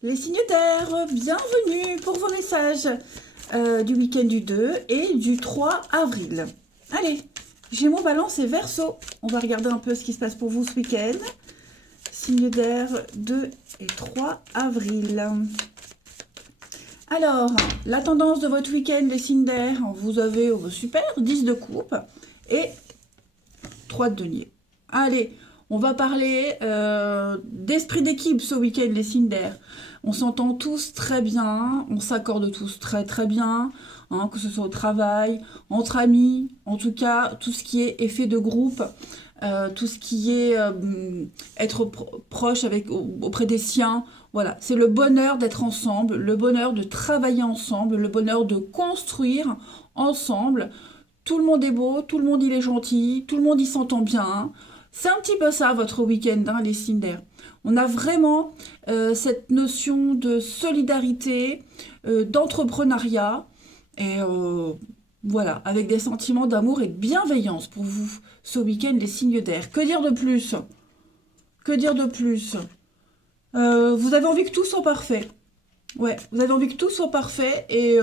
Les signes d'air, bienvenue pour vos messages du week-end du 2 et du 3 avril. Allez, Gémeaux, Balance et Verseau. On va regarder un peu ce qui se passe pour vous ce week-end. Signes d'air 2 et 3 avril. Alors, la tendance de votre week-end, les signes d'air, vous avez super, 10 de coupe et 3 de denier. Allez, on va parler d'esprit d'équipe ce week-end, les signes d'air. On s'entend tous très bien, on s'accorde tous très très bien, hein, que ce soit au travail, entre amis, en tout cas, tout ce qui est effet de groupe, tout ce qui est être proche auprès des siens. Voilà, c'est le bonheur d'être ensemble, le bonheur de travailler ensemble, le bonheur de construire ensemble. Tout le monde est beau, tout le monde il est gentil, tout le monde il s'entend bien. C'est un petit peu ça votre week-end, hein, les signes d'air. On a vraiment cette notion de solidarité, d'entrepreneuriat, et voilà, avec des sentiments d'amour et de bienveillance pour vous ce week-end, les signes d'air. Que dire de plus? Que dire de plus? Vous avez envie que tout soit parfait. Ouais, vous avez envie que tout soit parfait et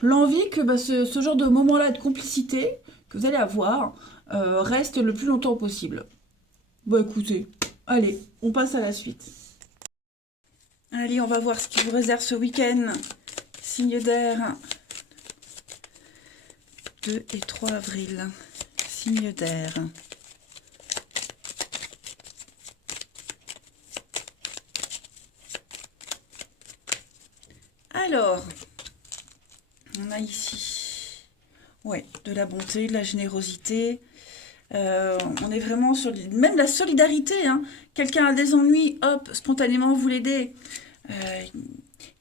l'envie que ce genre de moment-là de complicité que vous allez avoir reste le plus longtemps possible. Bon, écoutez, allez, on passe à la suite. Allez, on va voir ce qui vous réserve ce week-end. Signe d'air. 2 et 3 avril. Signe d'air. Alors, on a ici, ouais, de la bonté, de la générosité. On est vraiment sur même la solidarité. Hein. Quelqu'un a des ennuis, hop, spontanément vous l'aidez.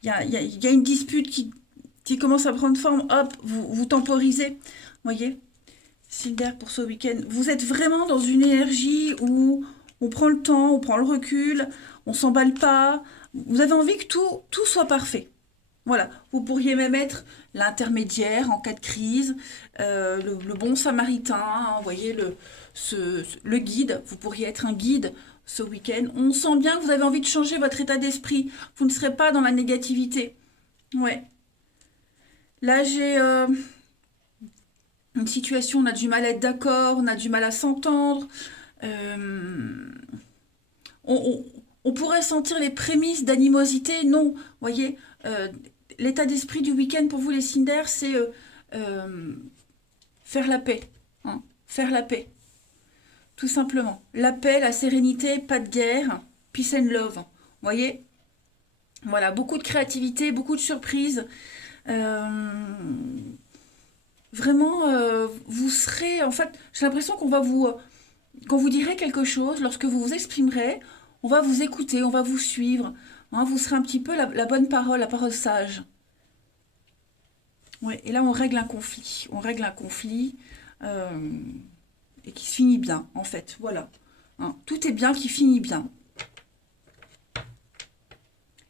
Y a une dispute qui commence à prendre forme, hop, vous temporisez. Voyez, Silder pour ce week-end. Vous êtes vraiment dans une énergie où on prend le temps, on prend le recul, on s'emballe pas. Vous avez envie que tout soit parfait. Voilà, vous pourriez même être l'intermédiaire en cas de crise, le bon samaritain, hein, vous voyez, le guide, vous pourriez être un guide ce week-end. On sent bien que vous avez envie de changer votre état d'esprit, vous ne serez pas dans la négativité. Ouais. Là, j'ai une situation, on a du mal à être d'accord, on a du mal à s'entendre. Euh, on pourrait sentir les prémices d'animosité, non, vous voyez, l'état d'esprit du week-end pour vous les signes d'air, c'est faire la paix. Hein, faire la paix. Tout simplement. La paix, la sérénité, pas de guerre, peace and love. Vous voyez? Voilà, beaucoup de créativité, beaucoup de surprises. Euh, vraiment, vous serez... En fait, j'ai l'impression qu'on va vous... quand vous direz quelque chose, lorsque vous vous exprimerez, on va vous écouter, on va vous suivre. Hein, vous serez un petit peu la bonne parole, la parole sage. Ouais, et là, on règle un conflit. On règle un conflit et qui se finit bien, en fait. Voilà. Hein, tout est bien qui finit bien.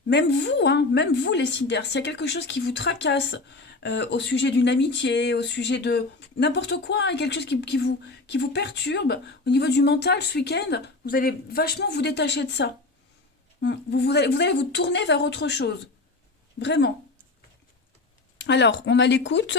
Même vous, les signes d'air, s'il y a quelque chose qui vous tracasse au sujet d'une amitié, au sujet de n'importe quoi, hein, quelque chose qui vous perturbe au niveau du mental ce week-end, vous allez vachement vous détacher de ça. Vous allez vous tourner vers autre chose. Vraiment. Alors, on a l'écoute.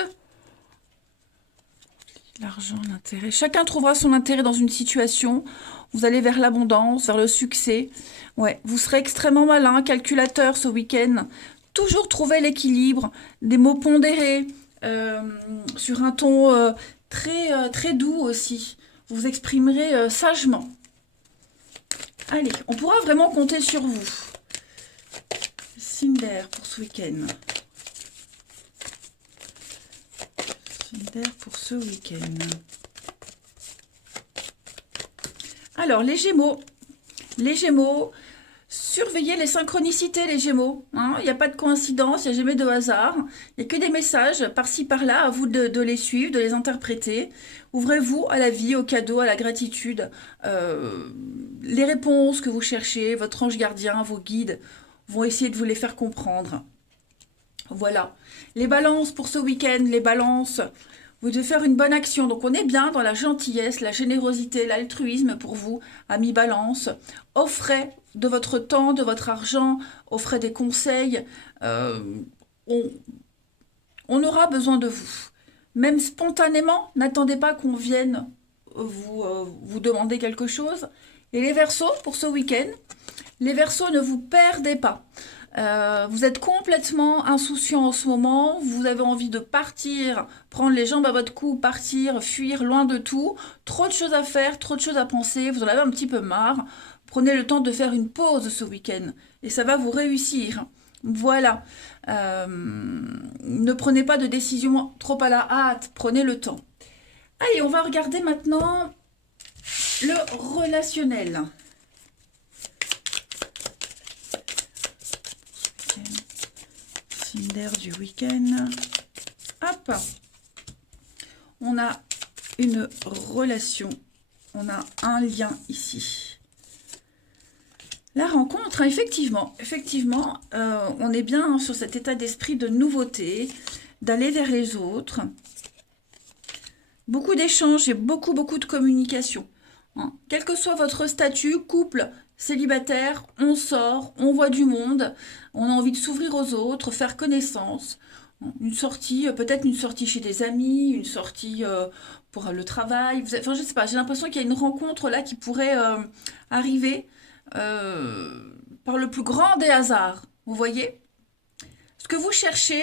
L'argent, l'intérêt. Chacun trouvera son intérêt dans une situation. Vous allez vers l'abondance, vers le succès. Ouais, vous serez extrêmement malin, calculateur ce week-end. Toujours trouver l'équilibre, des mots pondérés, sur un ton très doux aussi. Vous vous exprimerez sagement. Allez, on pourra vraiment compter sur vous. Cinder pour ce week-end. Cinder pour ce week-end. Alors, les Gémeaux. Les Gémeaux, surveillez les synchronicités, les Gémeaux. Hein, il n'y a pas de coïncidence, il n'y a jamais de hasard. Il n'y a que des messages par-ci, par-là, à vous de les suivre, de les interpréter. Ouvrez-vous à la vie, au cadeau, à la gratitude. Les réponses que vous cherchez, votre ange gardien, vos guides vont essayer de vous les faire comprendre. Voilà. Les balances pour ce week-end, les balances, Vous devez faire une bonne action. Donc on est bien dans la gentillesse, la générosité, l'altruisme pour vous, amis Balance. Offrez de votre temps, de votre argent, offrez des conseils. Euh, on, on aura besoin de vous. Même spontanément, n'attendez pas qu'on vienne vous demander quelque chose. Et les Verseaux, pour ce week-end, les Verseaux, ne vous perdez pas. Vous êtes complètement insouciant en ce moment, vous avez envie de partir, prendre les jambes à votre cou, partir, fuir loin de tout. Trop de choses à faire, trop de choses à penser, vous en avez un petit peu marre. Prenez le temps de faire une pause ce week-end et ça va vous réussir. Voilà. Ne prenez pas de décision trop à la hâte, prenez le temps. Allez, on va regarder maintenant le relationnel. Cinder du week-end. Hop. On a une relation. On a un lien ici. La rencontre, hein, effectivement, on est bien sur cet état d'esprit de nouveauté, d'aller vers les autres. Beaucoup d'échanges et beaucoup de communication. Hein. Quel que soit votre statut, couple, célibataire, on sort, on voit du monde, on a envie de s'ouvrir aux autres, faire connaissance. Une sortie, peut-être une sortie chez des amis, une sortie pour le travail. Enfin, je sais pas, j'ai l'impression qu'il y a une rencontre là qui pourrait arriver par le plus grand des hasards. Vous voyez? Ce que vous cherchez,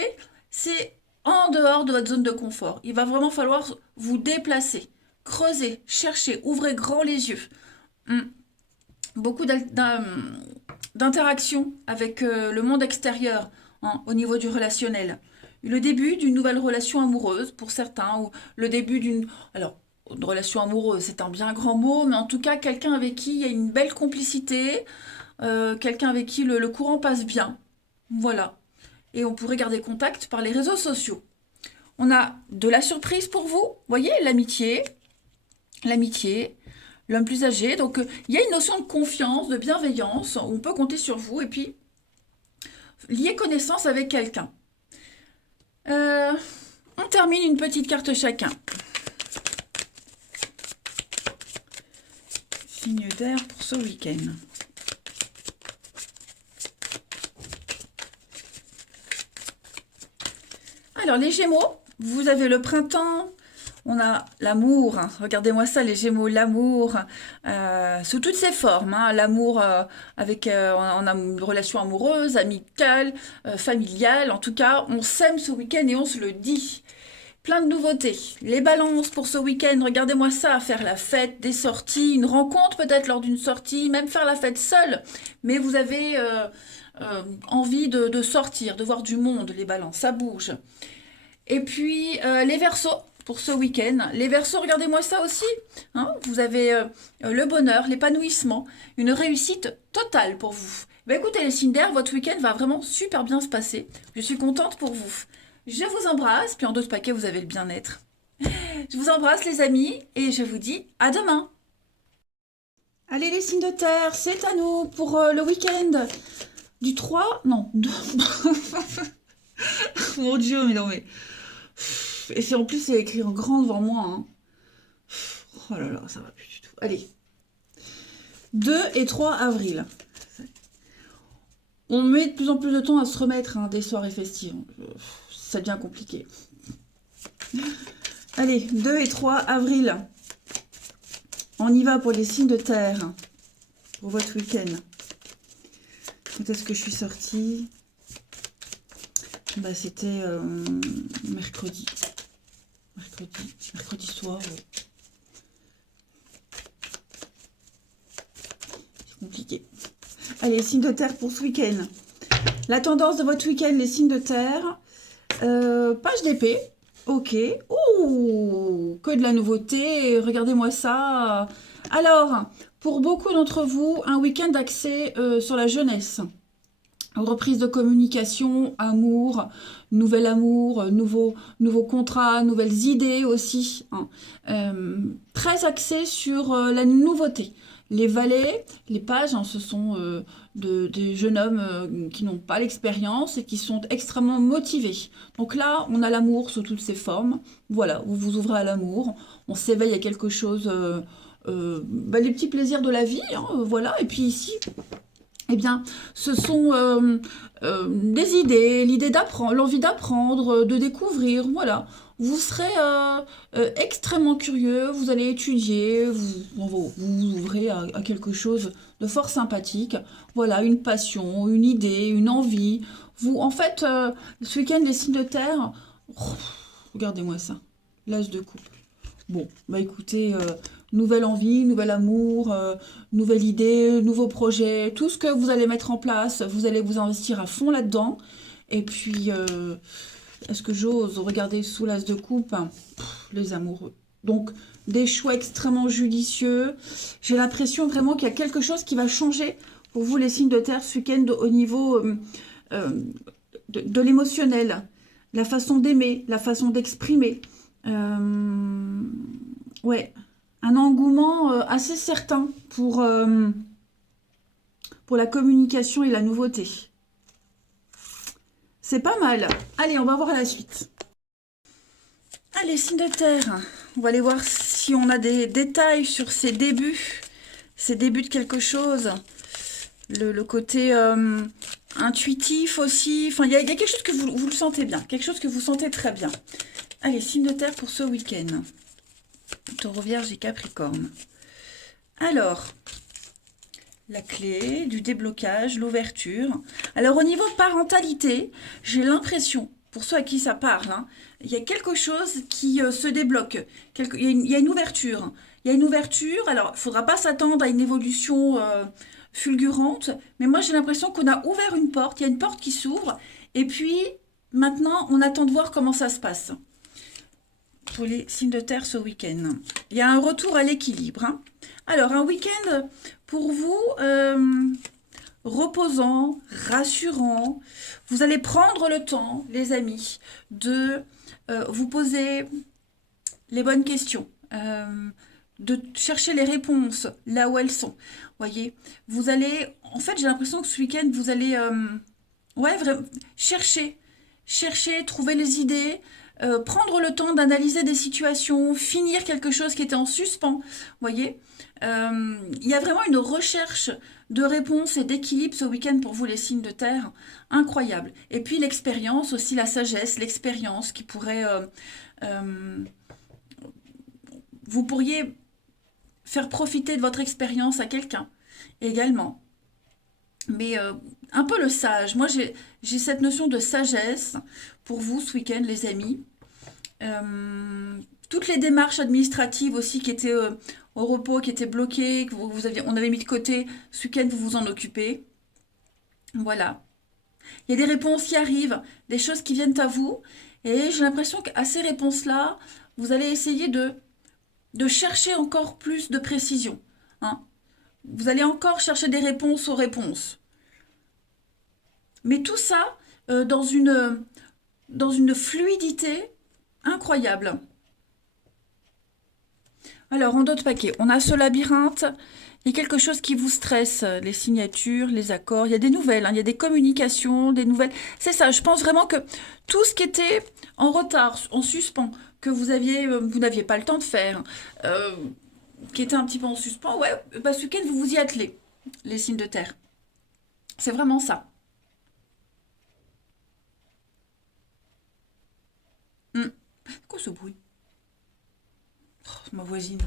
c'est en dehors de votre zone de confort. Il va vraiment falloir vous déplacer, creuser, chercher, ouvrez grand les yeux. Beaucoup d'interactions avec le monde extérieur hein, au niveau du relationnel. Le début d'une nouvelle relation amoureuse pour certains, ou le début d'une... Alors, une relation amoureuse, c'est un bien grand mot, mais en tout cas, quelqu'un avec qui il y a une belle complicité, quelqu'un avec qui le courant passe bien. Voilà. Et on pourrait garder contact par les réseaux sociaux. On a de la surprise pour vous, voyez, l'amitié, l'homme plus âgé. Donc, il y a une notion de confiance, de bienveillance, où on peut compter sur vous, et puis, lier connaissance avec quelqu'un. On termine une petite carte chacun. Signe d'air pour ce week-end. Alors, les Gémeaux, vous avez le printemps, on a l'amour, hein. Regardez-moi ça, les Gémeaux, l'amour, sous toutes ses formes, hein. L'amour avec on a une relation amoureuse, amicale, familiale, en tout cas, on s'aime ce week-end et on se le dit. Plein de nouveautés. Les balances pour ce week-end, regardez-moi ça, faire la fête, des sorties, une rencontre peut-être lors d'une sortie, même faire la fête seule, mais vous avez envie de sortir, de voir du monde, les balances, ça bouge. Et puis les Verseaux pour ce week-end. Les Verseaux, regardez-moi ça aussi. Hein, vous avez le bonheur, l'épanouissement, une réussite totale pour vous. Ben écoutez les signes d'air, votre week-end va vraiment super bien se passer. Je suis contente pour vous. Je vous embrasse, puis en d'autres paquets, vous avez le bien-être. Je vous embrasse les amis et je vous dis à demain. Allez les signes de terre, c'est à nous pour le week-end du 3... Non, mon Dieu, mais non mais... Et c'est en plus, c'est écrit en grand devant moi. Hein. Oh là là, ça va plus du tout. Allez. 2 et 3 avril. On met de plus en plus de temps à se remettre hein, des soirées festives. Ça devient compliqué. Allez, 2 et 3 avril. On y va pour les signes de terre. Pour votre week-end. Quand est-ce que je suis sortie? Bah, c'était mercredi. Mercredi soir. Ouais. C'est compliqué. Allez, signes de terre pour ce week-end. La tendance de votre week-end, les signes de terre. Page d'épée. Ok. Ouh, que de la nouveauté. Regardez-moi ça. Alors, pour beaucoup d'entre vous, un week-end axé sur la jeunesse. Reprise de communication, amour, nouveau contrat, nouvelles idées aussi. Hein. Très axé sur la nouveauté, Les valets, les pages, hein, ce sont des jeunes hommes qui n'ont pas l'expérience et qui sont extrêmement motivés. Donc là, on a l'amour sous toutes ses formes. Voilà, vous vous ouvrez à l'amour, on s'éveille à quelque chose, les petits plaisirs de la vie, hein, voilà. Et puis ici, eh bien, ce sont des idées, l'idée d'apprendre, l'envie d'apprendre, de découvrir, voilà. Vous serez extrêmement curieux, vous allez étudier, vous ouvrez à quelque chose de fort sympathique. Voilà, une passion, une idée, une envie. Vous, en fait, ce week-end, les signes de terre, oh, regardez-moi ça, l'as de coupe. Bon, bah écoutez, nouvelle envie, nouvel amour, nouvelle idée, nouveau projet, tout ce que vous allez mettre en place, vous allez vous investir à fond là-dedans. Et puis, est-ce que j'ose regarder sous l'as de coupe? Les amoureux. Donc, des choix extrêmement judicieux. J'ai l'impression vraiment qu'il y a quelque chose qui va changer pour vous, les signes de terre, ce week-end au niveau de l'émotionnel, la façon d'aimer, la façon d'exprimer. Ouais, un engouement assez certain pour la communication et la nouveauté. C'est pas mal. Allez, on va voir la suite. Allez, signes de terre. On va aller voir si on a des détails sur ces débuts de quelque chose. Le côté intuitif aussi. Enfin, il y a quelque chose que vous le sentez bien. Quelque chose que vous sentez très bien. Allez, signes de terre pour ce week-end. Taureau, Vierge et Capricorne. Alors, la clé du déblocage, l'ouverture. Alors, au niveau parentalité, j'ai l'impression, pour ceux à qui ça parle, hein, il y a quelque chose qui se débloque. Il y a une ouverture. Il y a une ouverture. Alors, il ne faudra pas s'attendre à une évolution fulgurante, mais moi, j'ai l'impression qu'on a ouvert une porte. Il y a une porte qui s'ouvre. Et puis, maintenant, on attend de voir comment ça se passe. Pour les signes de terre ce week-end. Il y a un retour à l'équilibre. Hein. Alors, un week-end pour vous reposant, rassurant. Vous allez prendre le temps, les amis, de vous poser les bonnes questions, de chercher les réponses là où elles sont. Voyez, vous allez, en fait, j'ai l'impression que ce week-end, vous allez, vraiment chercher, trouver les idées. Prendre le temps d'analyser des situations, finir quelque chose qui était en suspens, voyez. Il y a vraiment une recherche de réponses et d'équilibre ce week-end pour vous, les signes de terre, incroyable. Et puis l'expérience aussi, la sagesse, l'expérience qui pourrait... vous pourriez faire profiter de votre expérience à quelqu'un également. Mais un peu le sage. Moi, j'ai cette notion de sagesse pour vous ce week-end, les amis. Toutes les démarches administratives aussi qui étaient au repos, qui étaient bloquées, que on avait mis de côté, ce week-end, vous vous en occupez. Voilà. Il y a des réponses qui arrivent, des choses qui viennent à vous. Et j'ai l'impression qu'à ces réponses-là, vous allez essayer de chercher encore plus de précision. Hein. Vous allez encore chercher des réponses aux réponses. Mais tout ça dans une fluidité incroyable. Alors, en d'autres paquets, on a ce labyrinthe. Il y a quelque chose qui vous stresse, les signatures, les accords. Il y a des nouvelles, hein, il y a des communications, des nouvelles. C'est ça, je pense vraiment que tout ce qui était en retard, en suspens, que vous n'aviez pas le temps de faire, qui était un petit peu en suspens, ouais, ce week-end, vous vous y attelez, les signes de terre. C'est vraiment ça. C'est quoi ce bruit? Oh, c'est ma voisine.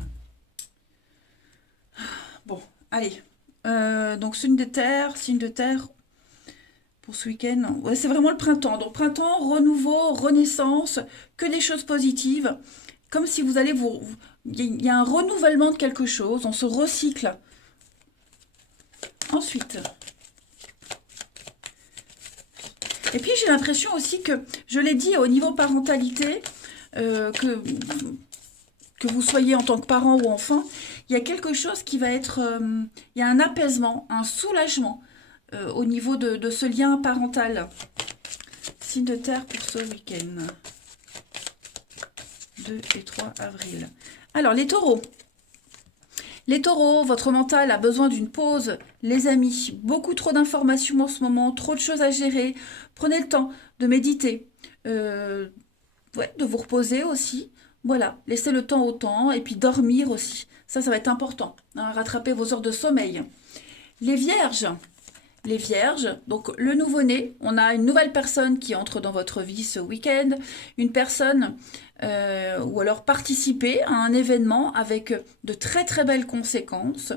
Bon, allez. Donc, signe de terre pour ce week-end. Ouais, c'est vraiment le printemps. Donc, printemps, renouveau, renaissance, que des choses positives. Comme si vous allez il y a un renouvellement de quelque chose. On se recycle. Ensuite. Et puis, j'ai l'impression aussi que, je l'ai dit, au niveau parentalité, que vous soyez en tant que parent ou enfant, il y a quelque chose qui va être... il y a un apaisement, un soulagement au niveau de ce lien parental. Signe de terre pour ce week-end. 2 et 3 avril. Alors, les taureaux. Les taureaux, votre mental a besoin d'une pause, les amis. Beaucoup trop d'informations en ce moment, trop de choses à gérer. Prenez le temps de méditer, ouais, de vous reposer aussi. Voilà, laissez le temps au temps et puis dormir aussi. Ça va être important, hein, rattraper vos heures de sommeil. Les vierges, donc le nouveau-né, on a une nouvelle personne qui entre dans votre vie ce week-end, une personne ou alors participer à un événement avec de très très belles conséquences.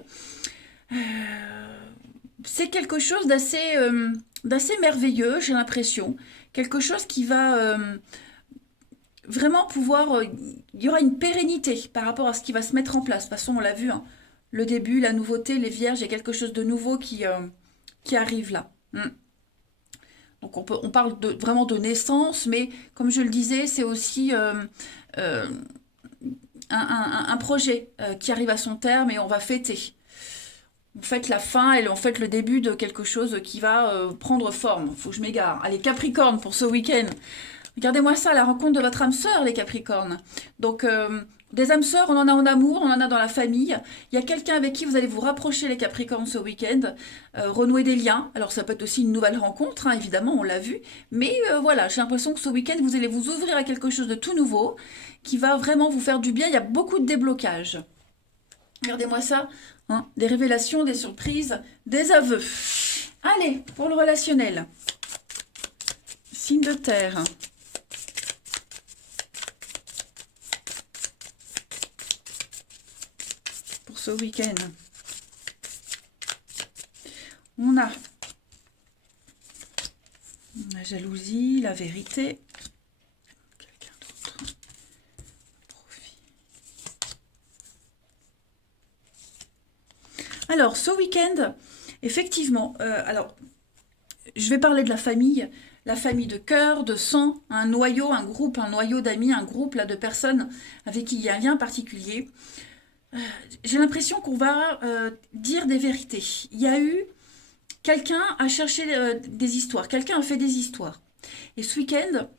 Euh, c'est quelque chose d'assez merveilleux, j'ai l'impression. Quelque chose qui va vraiment pouvoir... il y aura une pérennité par rapport à ce qui va se mettre en place. De toute façon, on l'a vu, hein, le début, la nouveauté, les vierges, il y a quelque chose de nouveau qui arrive là. Donc on parle vraiment de naissance, mais comme je le disais, c'est aussi euh, un projet qui arrive à son terme et on va fêter. On fête la fin et on fête le début de quelque chose qui va prendre forme. Faut que je m'égare. Allez, Capricorne pour ce week-end. Regardez-moi ça, la rencontre de votre âme sœur, les Capricornes. Donc, des âmes sœurs, on en a en amour, on en a dans la famille. Il y a quelqu'un avec qui vous allez vous rapprocher, les Capricornes, ce week-end. Renouer des liens. Alors, ça peut être aussi une nouvelle rencontre, hein, évidemment, on l'a vu. Mais voilà, j'ai l'impression que ce week-end, vous allez vous ouvrir à quelque chose de tout nouveau qui va vraiment vous faire du bien. Il y a beaucoup de déblocages. Regardez-moi ça, hein, des révélations, des surprises, des aveux. Allez, pour le relationnel. Signe de terre. Ce week-end. On a la jalousie, la vérité. Quelqu'un d'autre. Profit. Alors, ce week-end, effectivement, alors, je vais parler de la famille de cœur, de sang, un noyau, un groupe, un noyau d'amis, un groupe là, de personnes avec qui il y a un lien particulier. J'ai l'impression qu'on va dire des vérités. Il y a eu... Quelqu'un a cherché des histoires, quelqu'un a fait des histoires. Et ce week-end,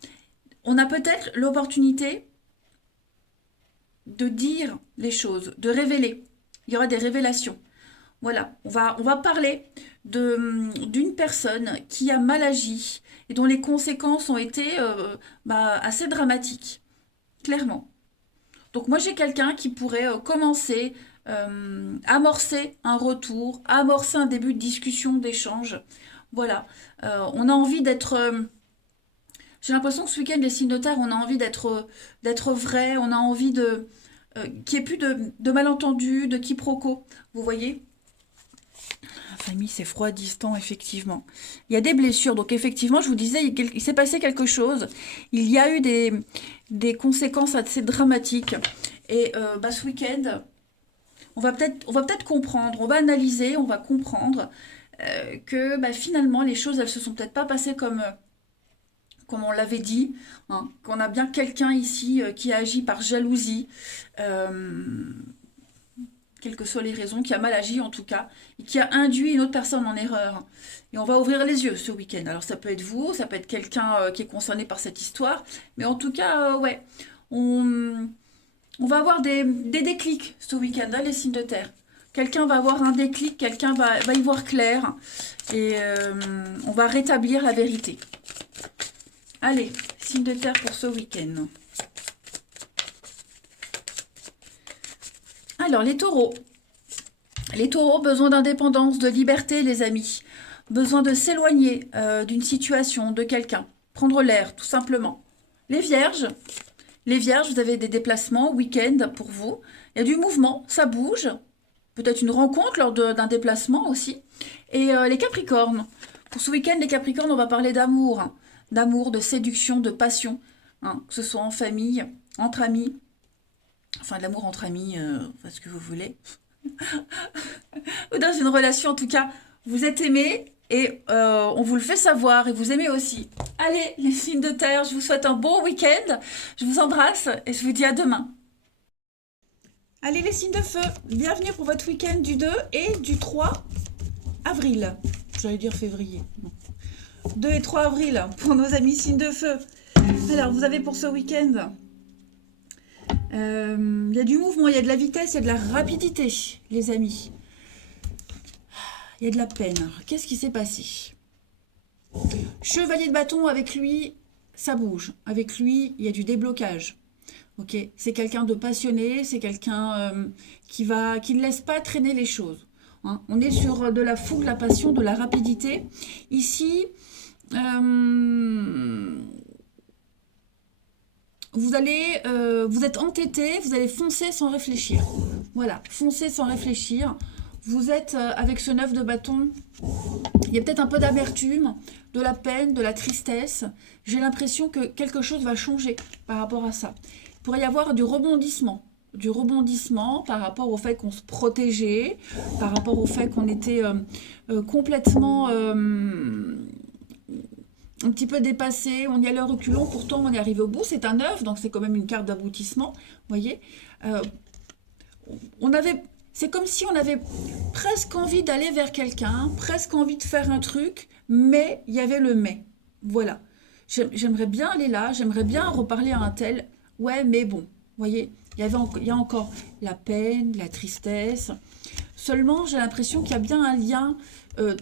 on a peut-être l'opportunité de dire les choses, de révéler. Il y aura des révélations. Voilà, on va parler d'une personne qui a mal agi et dont les conséquences ont été assez dramatiques, clairement. Donc moi j'ai quelqu'un qui pourrait commencer, amorcer un retour, amorcer un début de discussion, d'échange. Voilà. On a envie d'être... j'ai l'impression que ce week-end, les signes de terre, on a envie d'être vrai, on a envie qu'il n'y ait plus de malentendus, de quiproquos. Vous voyez? La famille, c'est froid, distant, effectivement. Il y a des blessures, donc effectivement, je vous disais, il s'est passé quelque chose. Il y a eu des conséquences assez dramatiques. Et ce week-end, on va peut-être comprendre, on va analyser, on va comprendre que finalement, les choses, elles se sont peut-être pas passées comme on l'avait dit, hein, qu'on a bien quelqu'un ici qui agit par jalousie, quelles que soient les raisons, qui a mal agi en tout cas, et qui a induit une autre personne en erreur. Et on va ouvrir les yeux ce week-end. Alors ça peut être vous, ça peut être quelqu'un qui est concerné par cette histoire, mais en tout cas, ouais, on va avoir des déclics ce week-end, hein, les signes de terre. Quelqu'un va avoir un déclic, quelqu'un va y voir clair, et on va rétablir la vérité. Allez, signes de terre pour ce week-end. Alors, les taureaux. Les taureaux, besoin d'indépendance, de liberté, les amis. Besoin de s'éloigner d'une situation, de quelqu'un. Prendre l'air, tout simplement. Les vierges, vous avez des déplacements, week-end pour vous. Il y a du mouvement, ça bouge. Peut-être une rencontre lors d'un déplacement aussi. Et les capricornes. Pour ce week-end, les capricornes, on va parler d'amour. Hein. D'amour, de séduction, de passion. Hein, que ce soit en famille, entre amis. Enfin, de l'amour entre amis, ce que vous voulez. Ou dans une relation, en tout cas, vous êtes aimés et on vous le fait savoir et vous aimez aussi. Allez, les signes de terre, je vous souhaite un bon week-end. Je vous embrasse et je vous dis à demain. Allez, les signes de feu, bienvenue pour votre week-end du 2 et du 3 avril. J'allais dire février. Non. 2 et 3 avril pour nos amis signes de feu. Alors, vous avez pour ce week-end Il y a du mouvement, il y a de la vitesse, il y a de la rapidité, les amis. Il y a de la peine. Qu'est-ce qui s'est passé? Chevalier de bâton, avec lui, ça bouge. Avec lui, il y a du déblocage. Ok, c'est quelqu'un de passionné, c'est quelqu'un qui ne laisse pas traîner les choses. Hein. On est sur de la fougue, de la passion, de la rapidité. Ici, vous êtes entêté, vous allez foncer sans réfléchir. Voilà, foncer sans réfléchir. Vous êtes avec ce 9 de bâton, il y a peut-être un peu d'amertume, de la peine, de la tristesse. J'ai l'impression que quelque chose va changer par rapport à ça. Il pourrait y avoir du rebondissement par rapport au fait qu'on se protégeait, par rapport au fait qu'on était complètement un petit peu dépassé, on y allait reculons, pourtant on est arrivé au bout, c'est un 9, donc c'est quand même une carte d'aboutissement, vous voyez. C'est comme si on avait presque envie d'aller vers quelqu'un, presque envie de faire un truc, mais il y avait le mais. Voilà. J'aimerais bien aller là, j'aimerais bien reparler à un tel, ouais, mais bon, vous voyez, il y a encore la peine, la tristesse. Seulement, j'ai l'impression qu'il y a bien un lien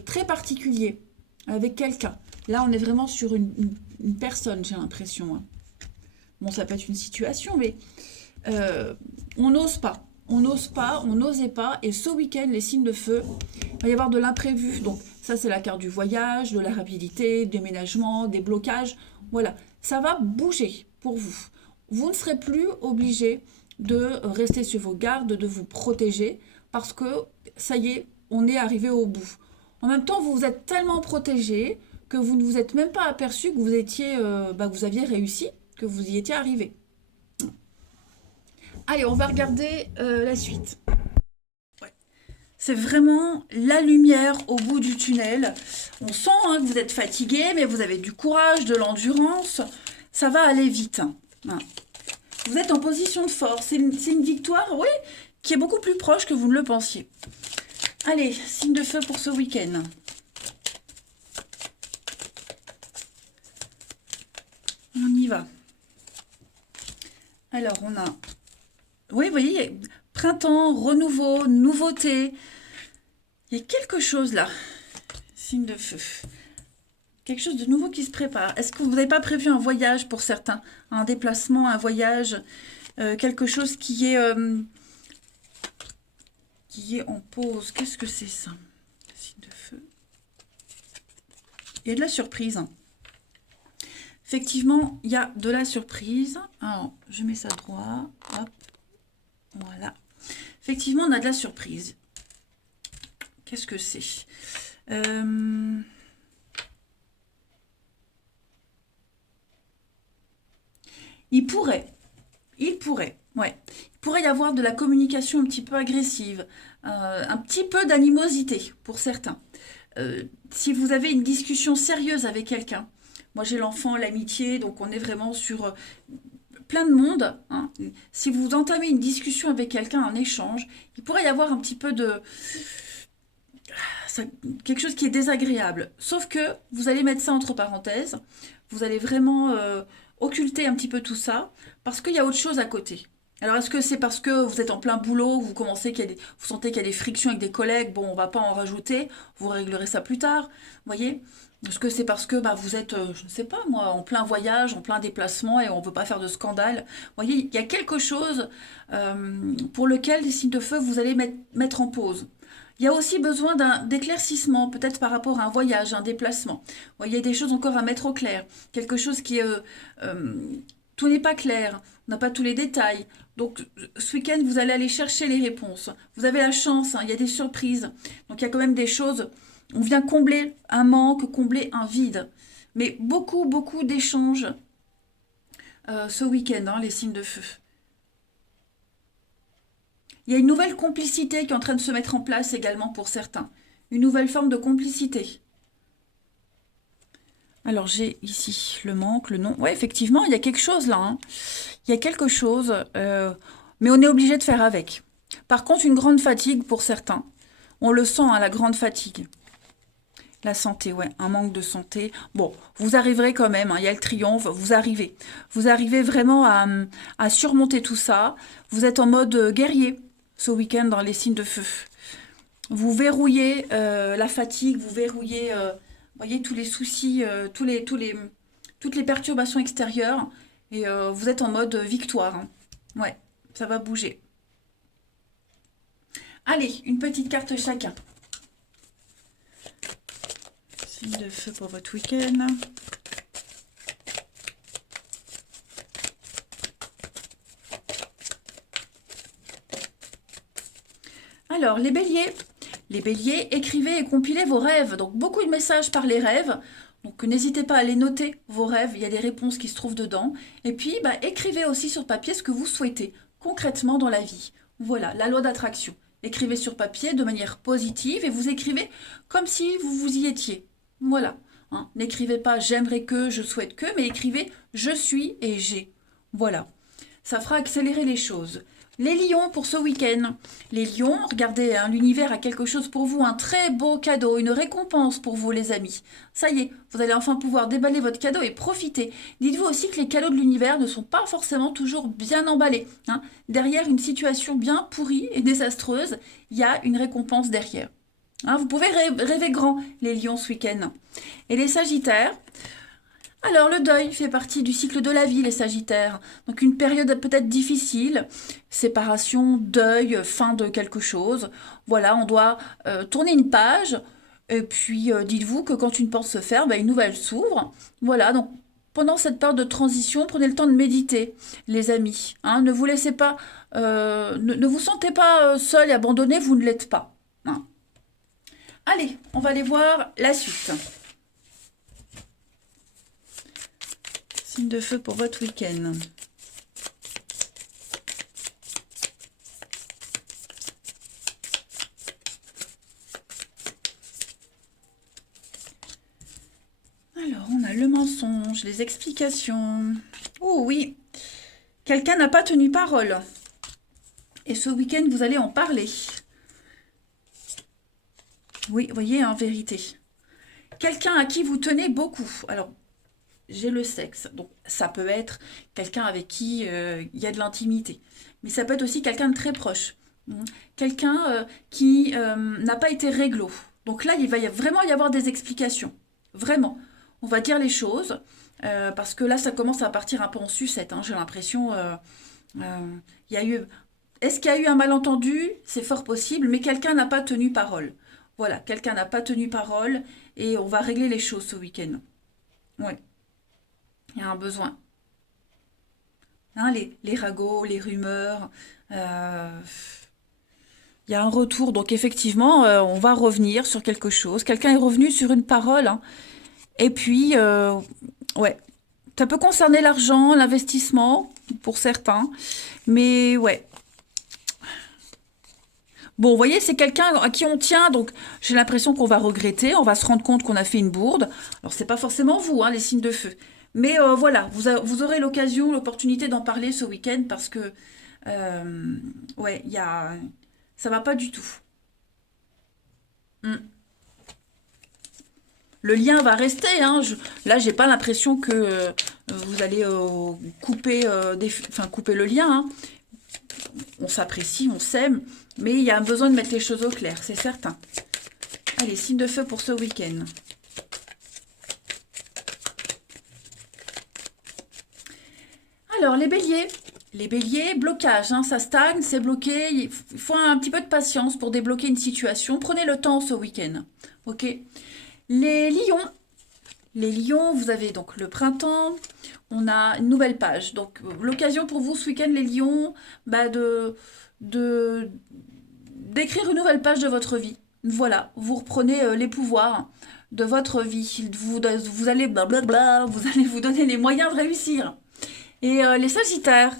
très particulier avec quelqu'un. Là, on est vraiment sur une personne, j'ai l'impression. Hein. Bon, ça peut être une situation, mais on n'ose pas. On n'ose pas, on n'osait pas. Et ce week-end, les signes de feu, il va y avoir de l'imprévu. Donc, ça, c'est la carte du voyage, de la rapidité, du déménagement, des blocages. Voilà, ça va bouger pour vous. Vous ne serez plus obligé de rester sur vos gardes, de vous protéger, parce que, ça y est, on est arrivé au bout. En même temps, vous vous êtes tellement protégé que vous ne vous êtes même pas aperçu que vous étiez, que vous aviez réussi, que vous y étiez arrivé. Allez, on va regarder la suite. Ouais. C'est vraiment la lumière au bout du tunnel. On sent hein, que vous êtes fatigué, mais vous avez du courage, de l'endurance. Ça va aller vite. Hein. Vous êtes en position de force. C'est une victoire, oui, qui est beaucoup plus proche que vous ne le pensiez. Allez, signe de feu pour ce week-end. On y va. Alors, on a... Oui, vous voyez, printemps, renouveau, nouveauté. Il y a quelque chose là. Signe de feu. Quelque chose de nouveau qui se prépare. Est-ce que vous n'avez pas prévu un voyage pour certains? Un déplacement, un voyage, quelque chose qui est en pause. Qu'est-ce que c'est ça? Signe de feu. Il y a de la surprise. Effectivement, il y a de la surprise. Alors, je mets ça droit. Hop. Voilà. Effectivement, on a de la surprise. Qu'est-ce que c'est? Il pourrait, ouais. Il pourrait y avoir de la communication un petit peu agressive, un petit peu d'animosité pour certains. Si vous avez une discussion sérieuse avec quelqu'un, moi j'ai l'enfant, l'amitié, donc on est vraiment sur plein de monde. Hein. Si vous entamez une discussion avec quelqu'un, un échange, il pourrait y avoir un petit peu de... quelque chose qui est désagréable. Sauf que vous allez mettre ça entre parenthèses. Vous allez vraiment occulter un petit peu tout ça parce qu'il y a autre chose à côté. Alors, est-ce que c'est parce que vous êtes en plein boulot, vous sentez qu'il y a des frictions avec des collègues, bon, on va pas en rajouter, vous réglerez ça plus tard, vous voyez? Est-ce que c'est parce que vous êtes, je ne sais pas moi, en plein voyage, en plein déplacement et on ne veut pas faire de scandale? Vous voyez, il y a quelque chose pour lequel les signes de feu, vous allez mettre en pause. Il y a aussi besoin d'éclaircissement, peut-être par rapport à un voyage, un déplacement. Vous voyez, des choses encore à mettre au clair. Quelque chose qui... tout n'est pas clair, on n'a pas tous les détails. Donc, ce week-end, vous allez aller chercher les réponses. Vous avez la chance, hein, il y a des surprises. Donc, il y a quand même des choses... On vient combler un manque, combler un vide. Mais beaucoup, beaucoup d'échanges ce week-end, hein, les signes de feu. Il y a une nouvelle complicité qui est en train de se mettre en place également pour certains. Une nouvelle forme de complicité. Alors, j'ai ici le manque, le non. Oui, effectivement, il y a quelque chose là. Hein. Il y a quelque chose, mais on est obligé de faire avec. Par contre, une grande fatigue pour certains. On le sent, hein, la grande fatigue. La santé, ouais, un manque de santé. Bon, vous arriverez quand même, hein, il y a le triomphe, vous arrivez. Vous arrivez vraiment à surmonter tout ça. Vous êtes en mode guerrier ce week-end dans les signes de feu. Vous verrouillez la fatigue, vous verrouillez, voyez, tous les soucis, toutes les perturbations extérieures. Et vous êtes en mode victoire, hein. Ouais, ça va bouger. Allez, une petite carte chacun. Signe de feu pour votre week-end. Alors, les béliers. Les béliers, écrivez et compilez vos rêves. Donc, beaucoup de messages par les rêves. Donc, n'hésitez pas à les noter, vos rêves. Il y a des réponses qui se trouvent dedans. Et puis, bah, écrivez aussi sur papier ce que vous souhaitez concrètement dans la vie. Voilà, la loi d'attraction. Écrivez sur papier de manière positive et vous écrivez comme si vous vous y étiez. Voilà. Hein. N'écrivez pas j'aimerais que, je souhaite que, mais écrivez je suis et j'ai. Voilà. Ça fera accélérer les choses. Les lions pour ce week-end. Les lions, regardez, hein, l'univers a quelque chose pour vous, un très beau cadeau, une récompense pour vous les amis. Ça y est, vous allez enfin pouvoir déballer votre cadeau et profiter. Dites-vous aussi que les cadeaux de l'univers ne sont pas forcément toujours bien emballés, hein. Derrière une situation bien pourrie et désastreuse, il y a une récompense derrière. Hein, vous pouvez rêver grand, les lions, ce week-end. Et les sagittaires, alors, le deuil fait partie du cycle de la vie, les Sagittaires. Donc, une période peut-être difficile, séparation, deuil, fin de quelque chose. Voilà, on doit tourner une page. Et puis, dites-vous que quand une porte se ferme, bah, une nouvelle s'ouvre. Voilà, donc, pendant cette période de transition, prenez le temps de méditer, les amis. Hein, ne vous laissez pas, ne vous sentez pas seul et abandonné, vous ne l'êtes pas. Hein. Allez, on va aller voir la suite. De feu pour votre week-end. Alors, on a le mensonge, les explications. Oh oui, quelqu'un n'a pas tenu parole. Et ce week-end, vous allez en parler. Oui, vous voyez, en vérité. Quelqu'un à qui vous tenez beaucoup. Alors, j'ai le sexe. Donc, ça peut être quelqu'un avec qui il y a de l'intimité. Mais ça peut être aussi quelqu'un de très proche. Quelqu'un qui n'a pas été réglo. Donc là, il va vraiment y avoir des explications. Vraiment. On va dire les choses. Parce que là, ça commence à partir un peu en sucette. Hein, j'ai l'impression... il y a eu... Est-ce qu'il y a eu un malentendu? C'est fort possible. Mais quelqu'un n'a pas tenu parole. Voilà. Quelqu'un n'a pas tenu parole. Et on va régler les choses ce week-end. Oui. Il y a un besoin. Hein, les ragots, les rumeurs. Il y a un retour. Donc effectivement, on va revenir sur quelque chose. Quelqu'un est revenu sur une parole. Hein. Et puis, ouais. Ça peut concerner l'argent, l'investissement, pour certains. Mais ouais. Bon, vous voyez, c'est quelqu'un à qui on tient, donc j'ai l'impression qu'on va regretter, on va se rendre compte qu'on a fait une bourde. Alors, c'est pas forcément vous, hein, les signes de feu. Mais voilà, vous aurez l'occasion, l'opportunité d'en parler ce week-end parce que, ouais, ça va pas du tout. Mm. Le lien va rester, hein. Là, j'ai pas l'impression que vous allez couper, enfin, couper le lien, hein. On s'apprécie, on s'aime, mais il y a un besoin de mettre les choses au clair, c'est certain. Allez, signe de feu pour ce week-end. Alors, les béliers. Les béliers, blocage, hein, ça stagne, c'est bloqué. Il faut un petit peu de patience pour débloquer une situation. Prenez le temps ce week-end. Ok. Les lions. Les lions, vous avez donc le printemps. On a une nouvelle page. Donc, l'occasion pour vous ce week-end, les lions, bah, d'écrire une nouvelle page de votre vie. Voilà, vous reprenez les pouvoirs de votre vie. Vous allez blablabla, vous allez vous donner les moyens de réussir. Et les Sagittaires,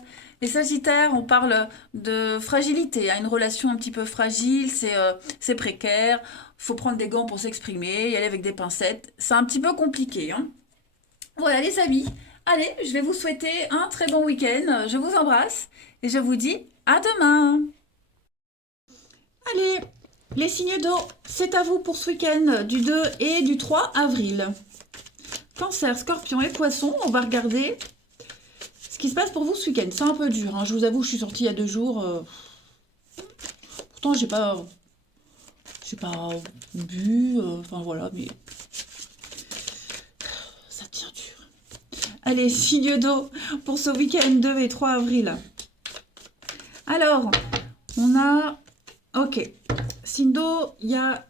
on parle de fragilité, hein, une relation un petit peu fragile, c'est précaire, il faut prendre des gants pour s'exprimer, y aller avec des pincettes, c'est un petit peu compliqué. Hein. Voilà les amis, allez, je vais vous souhaiter un très bon week-end, je vous embrasse et je vous dis à demain. Allez, Les signes d'eau, c'est à vous pour ce week-end du 2 et du 3 avril. Cancer, Scorpion et Poisson, on va regarder ce qui se passe pour vous ce week-end. C'est un peu dur, hein. Je vous avoue, je suis sortie il y a 2 jours. Pourtant, j'ai pas bu, enfin voilà, mais ça tient dur. Allez, signe d'eau pour ce week-end 2 et 3 avril. Alors, on a... Ok. Signe d'eau, il y a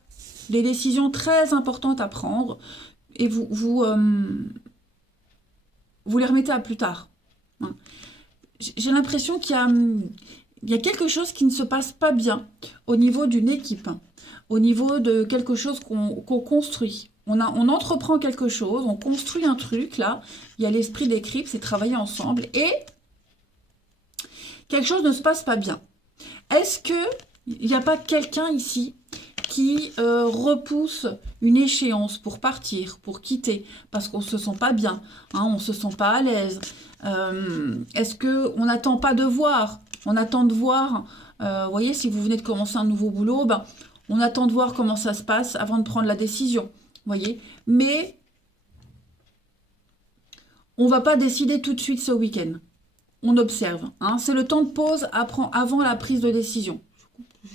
des décisions très importantes à prendre et vous les remettez à plus tard. Hein. J'ai l'impression qu'il y a quelque chose qui ne se passe pas bien au niveau d'une équipe, au niveau de quelque chose qu'on construit. On entreprend quelque chose, on construit un truc, là, il y a l'esprit d'équipe, c'est travailler ensemble, et quelque chose ne se passe pas bien. Est-ce qu'il n'y a pas quelqu'un ici qui repousse une échéance pour partir, pour quitter, parce qu'on ne se sent pas bien, hein, on ne se sent pas à l'aise. Est-ce qu'on n'attend pas de voir? On attend de voir, vous voyez, si vous venez de commencer un nouveau boulot, ben, on attend de voir comment ça se passe avant de prendre la décision, vous voyez. Mais on ne va pas décider tout de suite ce week-end. On observe, hein. C'est le temps de pause avant la prise de décision.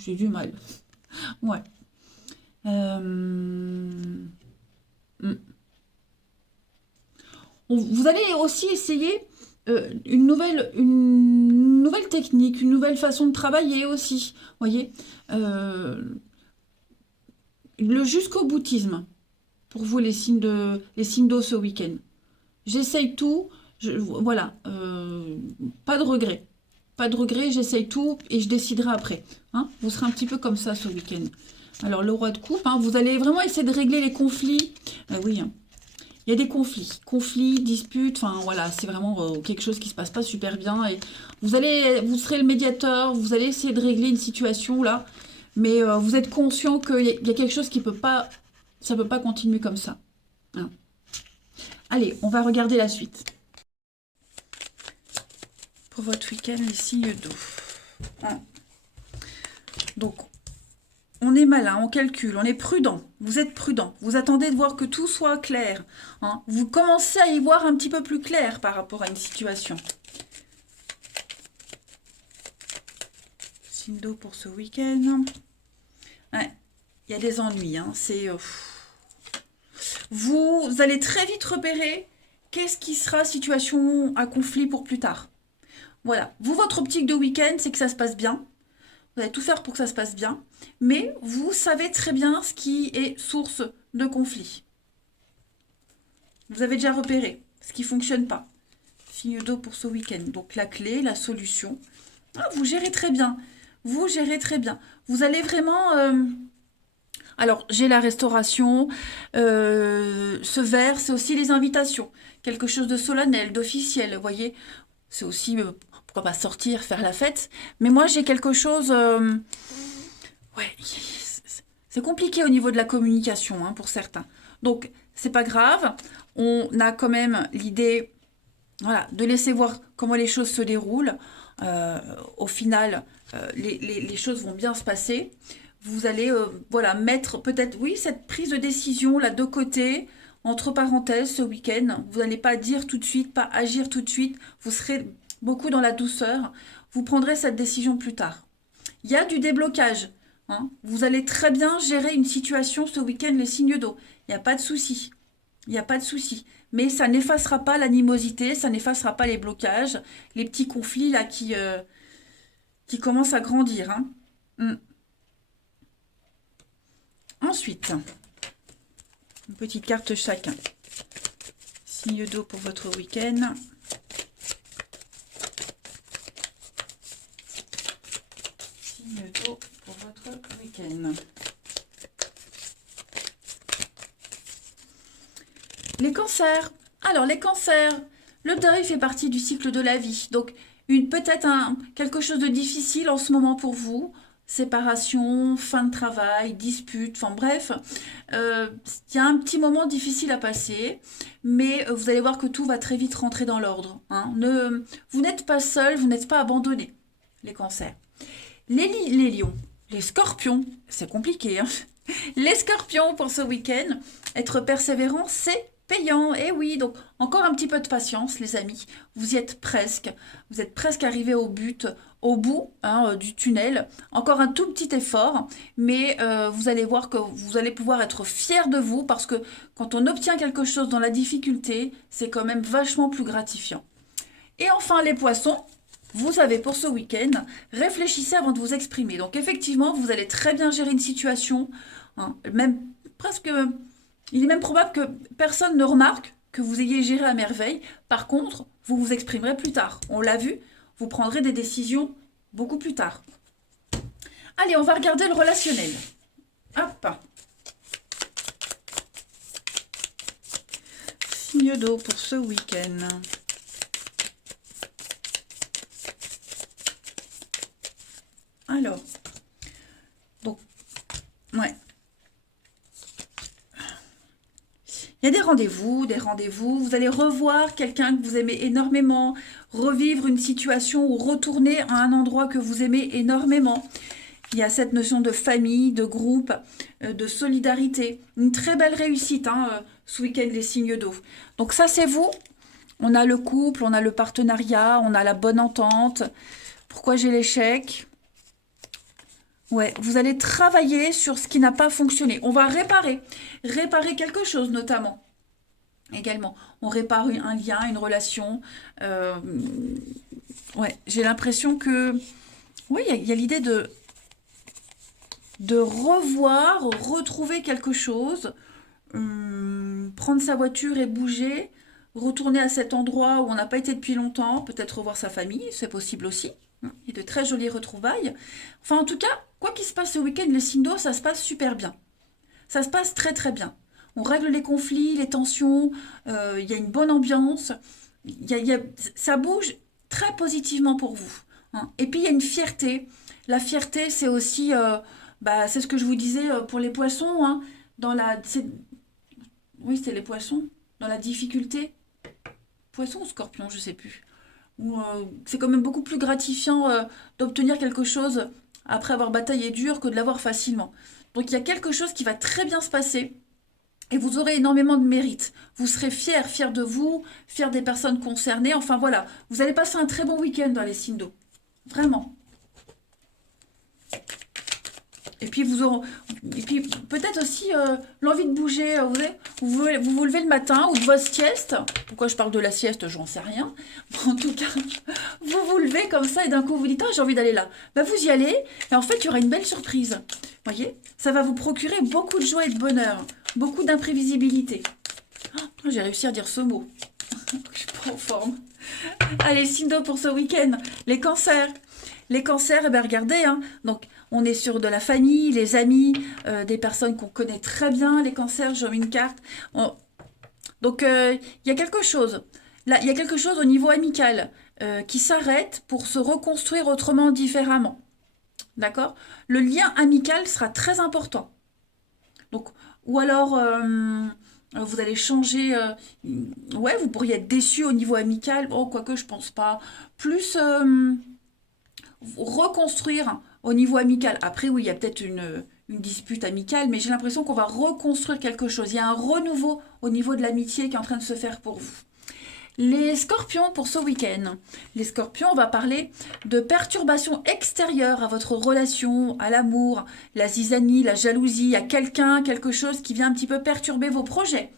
J'ai du mal. Ouais. Vous allez aussi essayer une nouvelle technique, une nouvelle façon de travailler aussi. Voyez, le jusqu'au boutisme pour vous les signes d'eau ce week-end. J'essaye tout, voilà, pas de regret. Pas de regret, j'essaye tout et je déciderai après. Hein, vous serez un petit peu comme ça ce week-end. Alors, le roi de coupe, hein, vous allez vraiment essayer de régler les conflits. Oui, hein. Il y a des conflits, disputes, enfin voilà, c'est vraiment quelque chose qui se passe pas super bien. Et vous serez le médiateur, vous allez essayer de régler une situation là, mais vous êtes conscient qu'il y a quelque chose qui peut pas, ça peut pas continuer comme ça. Hein. Allez, on va regarder la suite. Pour votre week-end, les signes d'eau. Hein. Donc, on est malin, on calcule, on est prudent. Vous êtes prudent. Vous attendez de voir que tout soit clair. Hein. Vous commencez à y voir un petit peu plus clair par rapport à une situation. Signe d'eau pour ce week-end. Ouais, il y a des ennuis. Hein. Vous allez très vite repérer qu'est-ce qui sera situation à conflit pour plus tard. Voilà. Vous, votre optique de week-end, c'est que ça se passe bien. Vous allez tout faire pour que ça se passe bien, mais vous savez très bien ce qui est source de conflit. Vous avez déjà repéré ce qui ne fonctionne pas. Signe d'eau pour ce week-end. Donc la clé, la solution. Ah, vous gérez très bien. Vous gérez très bien. Vous allez vraiment... Alors, j'ai la restauration. Ce verre, c'est aussi les invitations. Quelque chose de solennel, d'officiel, vous voyez. C'est aussi... pourquoi pas sortir, faire la fête. Mais moi, j'ai quelque chose... ouais, c'est compliqué au niveau de la communication, hein, pour certains. Donc, c'est pas grave. On a quand même l'idée, voilà, de laisser voir comment les choses se déroulent. Au final, les choses vont bien se passer. Vous allez, voilà, mettre peut-être, oui, cette prise de décision là de côté, entre parenthèses, ce week-end. Vous n'allez pas dire tout de suite, pas agir tout de suite. Vous serez beaucoup dans la douceur. Vous prendrez cette décision plus tard. Il y a du déblocage. Hein. Vous allez très bien gérer une situation ce week-end, les signes d'eau. Il n'y a pas de souci. Il n'y a pas de souci. Mais ça n'effacera pas l'animosité, ça n'effacera pas les blocages, les petits conflits là qui commencent à grandir. Hein. Ensuite, une petite carte chacun. Signe d'eau pour votre week-end. Signe d'eau pour votre week-end. Les cancers. Alors, les cancers, le deuil fait partie du cycle de la vie. Donc, peut-être quelque chose de difficile en ce moment pour vous. Séparation, fin de travail, dispute, enfin bref. Il y a un petit moment difficile à passer, mais vous allez voir que tout va très vite rentrer dans l'ordre. Hein. Vous n'êtes pas seul, vous n'êtes pas abandonné, les cancers. Les lions. Les scorpions, c'est compliqué, hein. Les scorpions pour ce week-end, être persévérant, c'est payant. Et oui, donc encore un petit peu de patience, les amis. Vous y êtes presque. Vous êtes presque arrivé au but, au bout hein, du tunnel. Encore un tout petit effort, mais vous allez voir que vous allez pouvoir être fiers de vous parce que quand on obtient quelque chose dans la difficulté, c'est quand même vachement plus gratifiant. Et enfin, les poissons. Vous avez pour ce week-end, réfléchissez avant de vous exprimer. Donc effectivement, vous allez très bien gérer une situation, hein, même presque, il est même probable que personne ne remarque que vous ayez géré à merveille. Par contre, vous vous exprimerez plus tard. On l'a vu, vous prendrez des décisions beaucoup plus tard. Allez, on va regarder le relationnel. Hop. Signe d'eau pour ce week-end. Alors, donc, ouais. Il y a des rendez-vous, vous allez revoir quelqu'un que vous aimez énormément, revivre une situation ou retourner à un endroit que vous aimez énormément. Il y a cette notion de famille, de groupe, de solidarité. Une très belle réussite hein, ce week-end, les signes d'eau. Donc ça, c'est vous. On a le couple, on a le partenariat, on a la bonne entente. Pourquoi j'ai l'échec ? Ouais, vous allez travailler sur ce qui n'a pas fonctionné. On va réparer quelque chose notamment. Également, on répare un lien, une relation. Ouais, j'ai l'impression que... Oui, il y a l'idée de revoir, retrouver quelque chose, prendre sa voiture et bouger, retourner à cet endroit où on n'a pas été depuis longtemps, peut-être revoir sa famille, c'est possible aussi. Il y a de très jolies retrouvailles. Enfin, en tout cas, quoi qu'il se passe ce week-end, les signes d'eau, ça se passe super bien. Ça se passe très très bien. On règle les conflits, les tensions, il y a une bonne ambiance, ça bouge très positivement pour vous. Hein. Et puis il y a une fierté. La fierté, c'est aussi, c'est ce que je vous disais pour les poissons, hein, oui, c'est les poissons, dans la difficulté. Poisson ou scorpion, je sais plus. C'est quand même beaucoup plus gratifiant d'obtenir quelque chose après avoir bataillé dur que de l'avoir facilement. Donc il y a quelque chose qui va très bien se passer et vous aurez énormément de mérite. Vous serez fiers de vous, fiers des personnes concernées. Enfin voilà, vous allez passer un très bon week-end dans les signes d'eau. Vraiment. Et puis peut-être aussi l'envie de bouger. Vous levez le matin ou de votre sieste. Pourquoi je parle de la sieste, j'en sais rien. En tout cas, vous vous levez comme ça et d'un coup vous dites j'ai envie d'aller là. Vous y allez et en fait il y aura une belle surprise. Voyez, ça va vous procurer beaucoup de joie et de bonheur, beaucoup d'imprévisibilité. Oh, j'ai réussi à dire ce mot. Je suis pas en forme. Allez, signe d'eau pour ce week-end. Les cancers. Les cancers, regardez, hein, donc on est sur de la famille, les amis, des personnes qu'on connaît très bien, les cancers, j'ai mis une carte. Donc il y a quelque chose, là, il y a quelque chose au niveau amical qui s'arrête pour se reconstruire autrement, différemment. D'accord ? Le lien amical sera très important. Donc, ou alors, vous allez changer, ouais, vous pourriez être déçu au niveau amical, quoique je pense pas. Plus... reconstruire au niveau amical. Après, oui, il y a peut-être une dispute amicale, mais j'ai l'impression qu'on va reconstruire quelque chose. Il y a un renouveau au niveau de l'amitié qui est en train de se faire pour vous. Les scorpions pour ce week-end. Les scorpions, on va parler de perturbations extérieures à votre relation, à l'amour, la zizanie, la jalousie, à quelqu'un, quelque chose qui vient un petit peu perturber vos projets.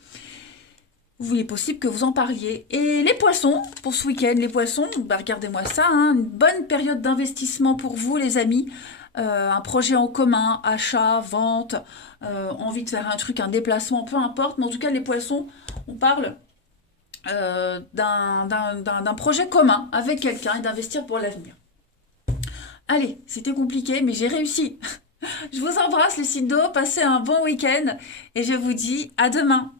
Il est possible que vous en parliez. Et les poissons, pour ce week-end, les poissons, regardez-moi ça, hein, une bonne période d'investissement pour vous, les amis. Un projet en commun, achat, vente, envie de faire un truc, un déplacement, peu importe. Mais en tout cas, les poissons, on parle d'un projet commun avec quelqu'un et d'investir pour l'avenir. Allez, c'était compliqué, mais j'ai réussi. Je vous embrasse, les signes d'eau, passez un bon week-end et je vous dis à demain.